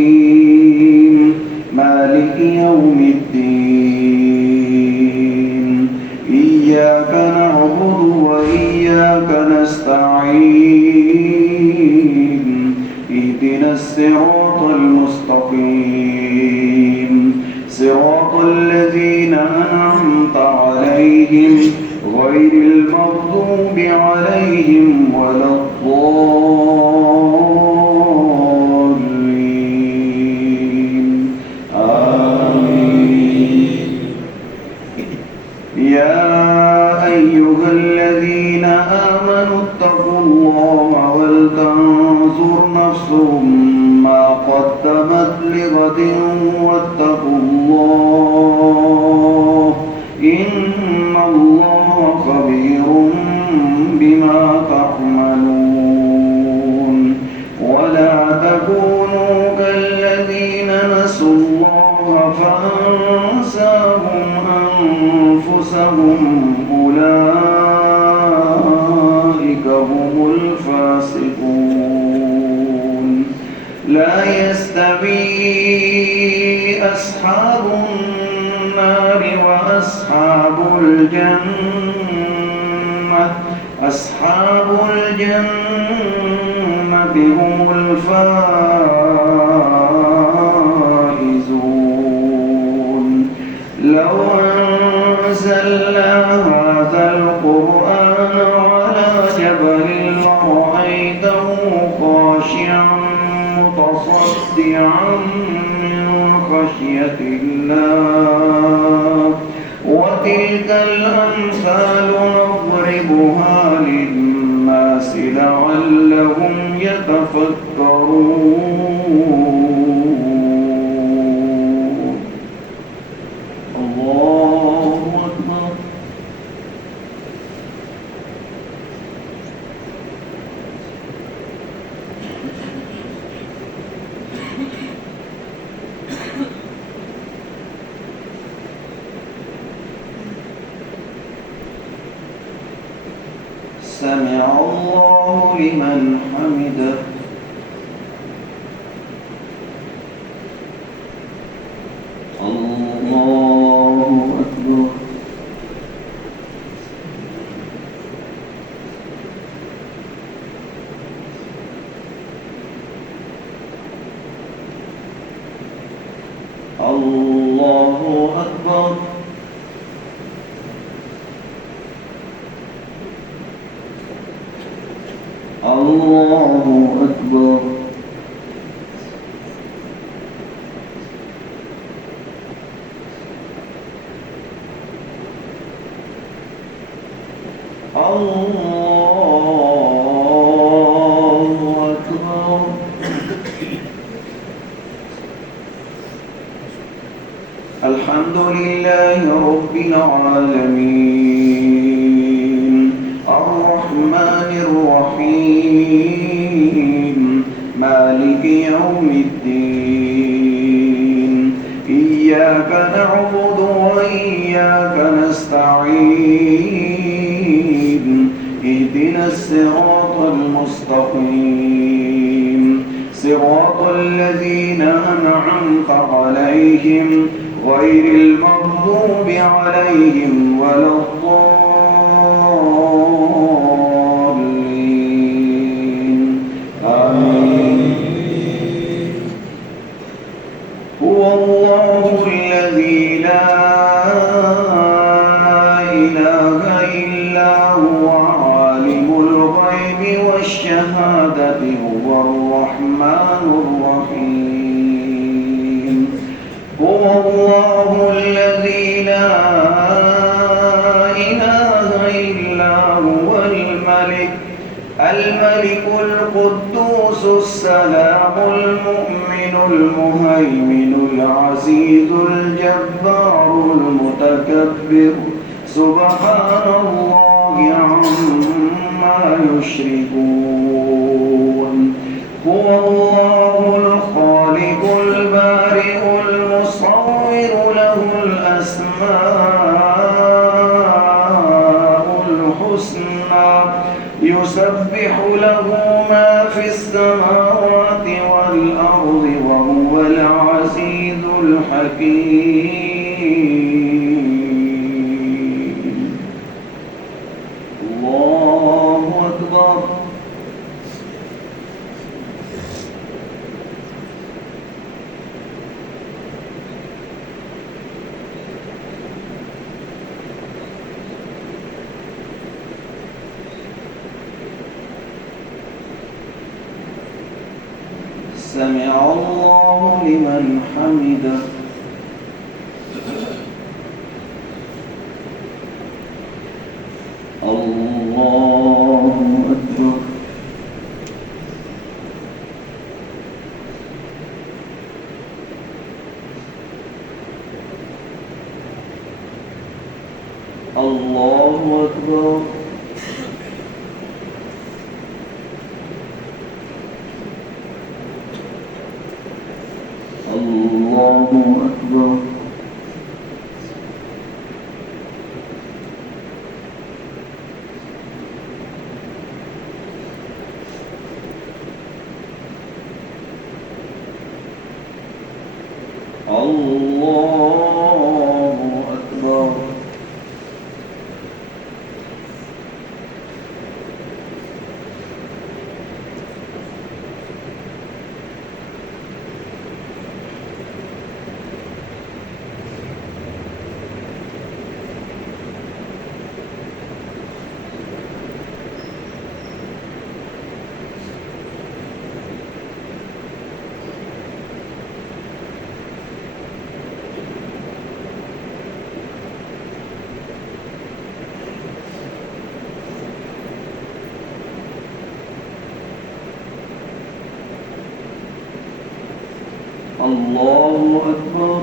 الرحيم مالك يوم الدين إياك نعبد وإياك نستعين اهدنا الصراط المستقيم صراط الذين أنعمت عليهم غير المغضوب عليهم ولا الضالين آمين. يا أيها الذين آمنوا اتقوا الله ولتنظر نفس ما قدمت لغد واتقوا الله إن الله خبير بما تعملون ولا تكونوا كالذين نسوا الله فأنساهم أنفسهم أولئك هم الفاسقون لا يستوي أصحاب النار وأصحاب الجنة أصحاب الجنة هم الفائزون لو أنزلنا هذا القرآن على جبل لرأيته خاشعا متصدعا من خشية الله وتلك الأمثال نضربها للناس لعلهم يتفكرون الله أكبر. سمع الله لمن حمده الله أكبر. الله أكبر. الله أكبر. الله أكبر. الحمد لله رب العالمين الرحمن الرحيم مالك يوم الدين إياك نعبد وإياك نستعين اهدنا الصراط المستقيم صراط الذين أنعمت عليهم غير المغضوب عليهم ولا الضالين آمين. هو الله الذي لا إله إلا هو عالم الغيب والشهادة هو الرحمن الرحيم. هو الله الذي لا إله إلا هو الملك القدوس السلام المؤمن المهيمن العزيز الجبار المتكبر سبحان الله عما يشركون. هو الله الخالق البارئ المصور له الأسماء الحسنى يسبح له ما في السماوات والأرض حكيم. الله أكبر. سمع الله لمن حمده. الله أكبر. الله أكبر. الله أكبر. الله أكبر. الله أكبر.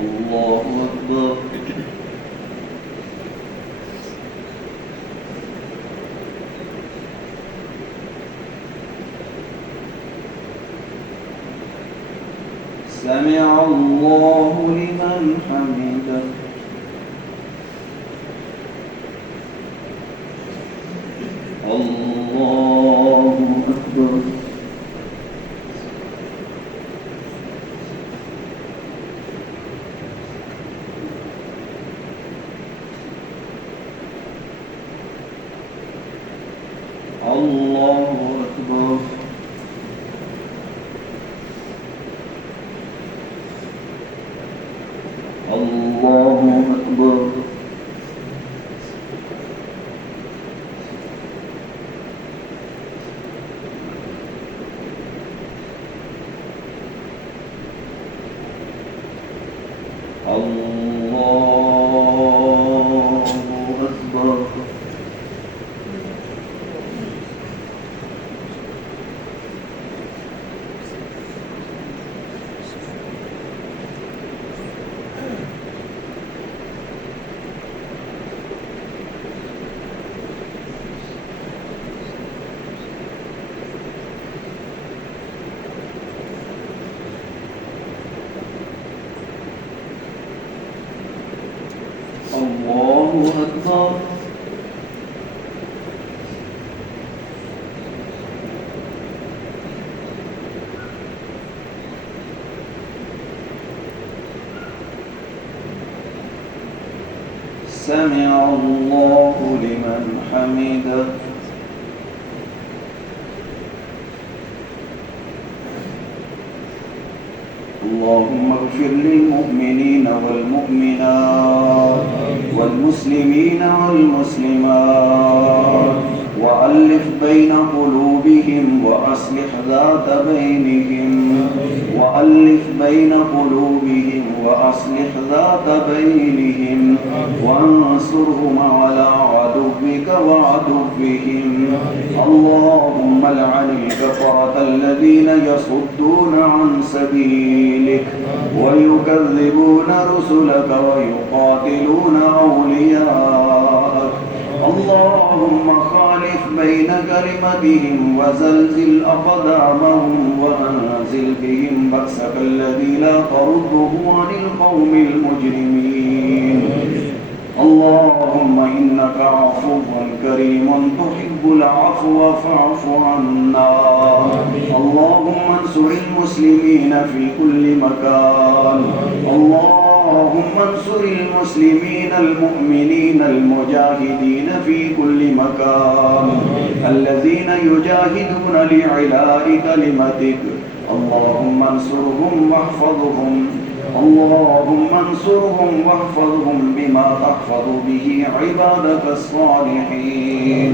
الله أكبر. سمع الله لمن حمده. الله أكبر. الله أكبر. الله أكبر. الله أكبر. الله أكبر. سمع الله لمن حمده. اللهم اغفر للمؤمنين والمؤمنات والمسلمين والمسلمات وألف بين قلوبهم وأصلح ذات بينهم وألف بين قلوبهم وأصلح ذات بينهم وانصرهم على عدوك وعدوهم. اللهم لعن الكفرة الذين يصدون عن سبيلك ويكذبون رسلك ويقاتلون أولياءك اللهم خالف بين كلمتهم وزلزل أقدامهم وأنزل بهم بأسك الذي لا ترده عن القوم المجرمين. اللهم إنك عفو كريم تحب العفو فاعف عنا. اللهم انصر المسلمين في كل مكان. اللهم انصر المسلمين المؤمنين المجاهدين في كل مكان الذين يجاهدون لإعلاء كلمتك. اللهم انصرهم واحفظهم. اللهم انصرهم واحفظهم بما تحفظ به عبادك الصالحين.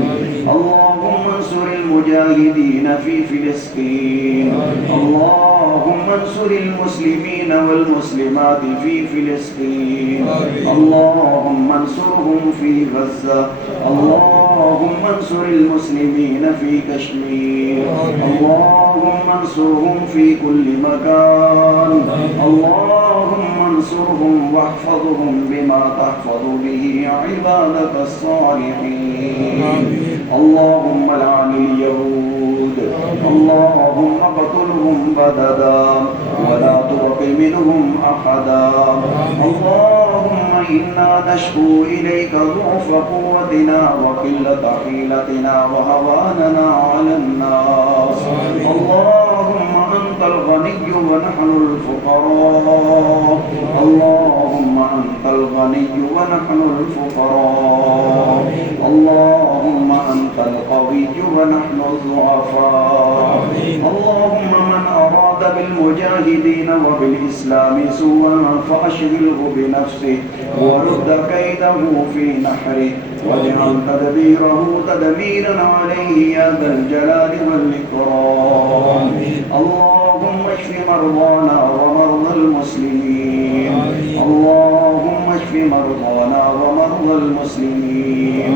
اللهم انصر المجاهدين في فلسطين. اللهم انصر المسلمين والمسلمات في فلسطين. اللهم انصرهم في غزة. اللهم انصر المسلمين في كشمير. اللهم انصرهم في كل مكان. اللهم انصرهم واحفظهم بما تحفظ به عبادك الصالحين. اللهم لعن اليهود. اللهم اقتلهم بددا ولا تبق منهم أحدا. اللهم إنا نشكو إليك ضعف قوتنا وقلة حيلتنا وهواننا على الناس. اللهم أنت الغني ونحن الفقراء. اللهم أنت الغني ونحن الفقراء. اللهم أنت القوي ونحن الضعفاء. اللهم من أراد بالمجاهدين وبالإسلام سوءا فأشغله بنفسه ورد كيده في نحره واجعل تدبيره تدميرا عليه يا ذا الجلال والإكرام. اللهم اشف مرضانا ومرضى المسلمين. اللهم اشف مرضانا ومرضى المسلمين.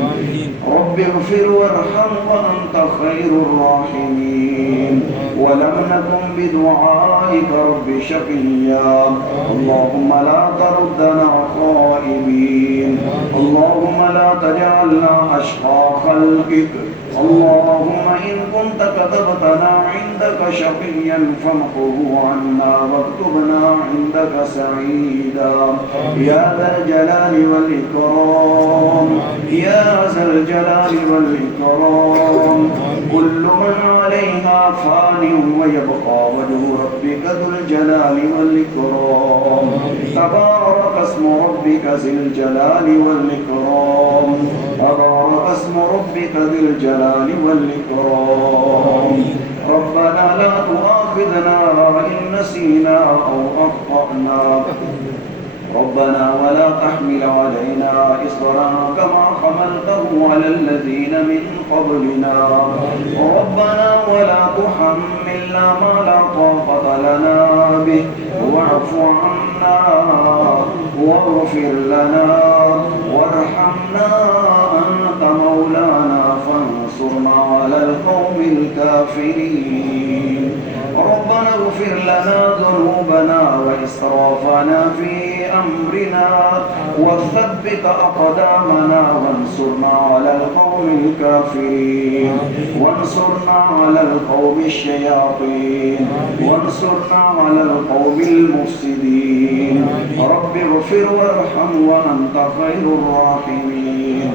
رب اغفر وارحم وأنت خير الراحمين. ولم نكن بدعائك رب شقيا. اللهم لا تردنا خائبين. اللهم لا تجعلنا أشقى خلقك. اللهم إن كنت كتبتنا عندك شقيا فامحه عنا واكتبنا عندك سعيدا يا ذا الجلال والإكرام. يا ذا الجلال والإكرام. كل من عليها فان ويبقى وجه ربك ذو الجلال والإكرام. تبارك اسم ربك ذي الجلال والإكرام. تبارك اسم ربك ذي الجلال والإكرام. ربنا لا تؤاخذنا إن نسينا أو أخطأنا. ربنا ولا تحمل علينا إصرا كما حملته على الذين من قبلنا. ربنا ولا تحملنا ما لا طاقة لنا به واعف عنا واغفر لنا وارحمنا أنت مولانا فانصرنا على القوم الكافرين. ربنا اغفر لنا ذنوبنا وإسرافنا في أمرنا وثبت أقدامنا وانصرنا على القوم الكافرين. وانصرنا على القوم الشياطين. وانصرنا على القوم المفسدين. رب اغفر وارحم وأنت خير الراحمين.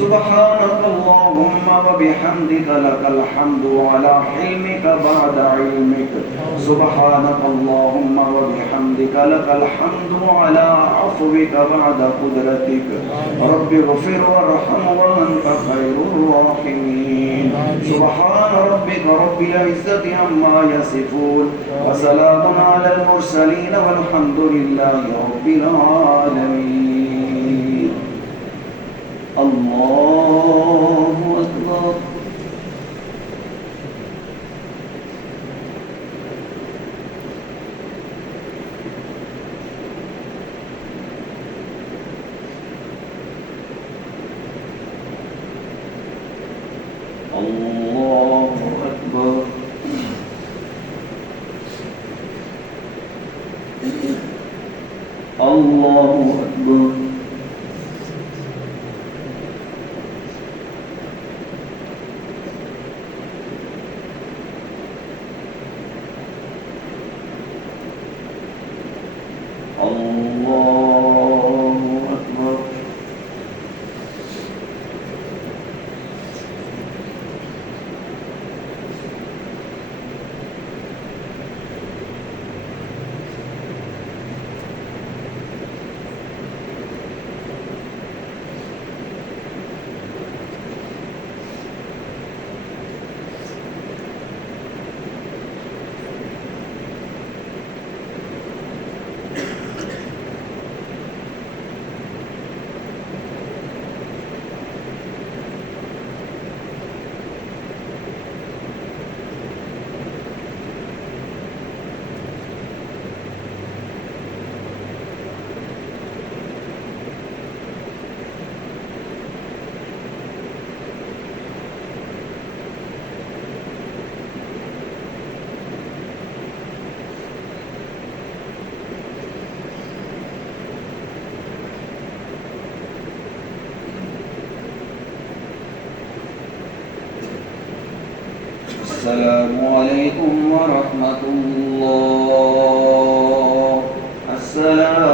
سبحانك اللهم وبحمدك لك الحمد على حلمك بعد علمك. سبحانك اللهم وبحمدك لك الحمد على عفوك بعد قدرتك. رب اغفر وارحم وأنت خير الراحمين. سبحان ربك رب العزة عما يصفون وسلام على المرسلين والحمد لله رب العالمين. الله أكبر. الله أكبر. الله أكبر. السلام عليكم ورحمة الله. السلام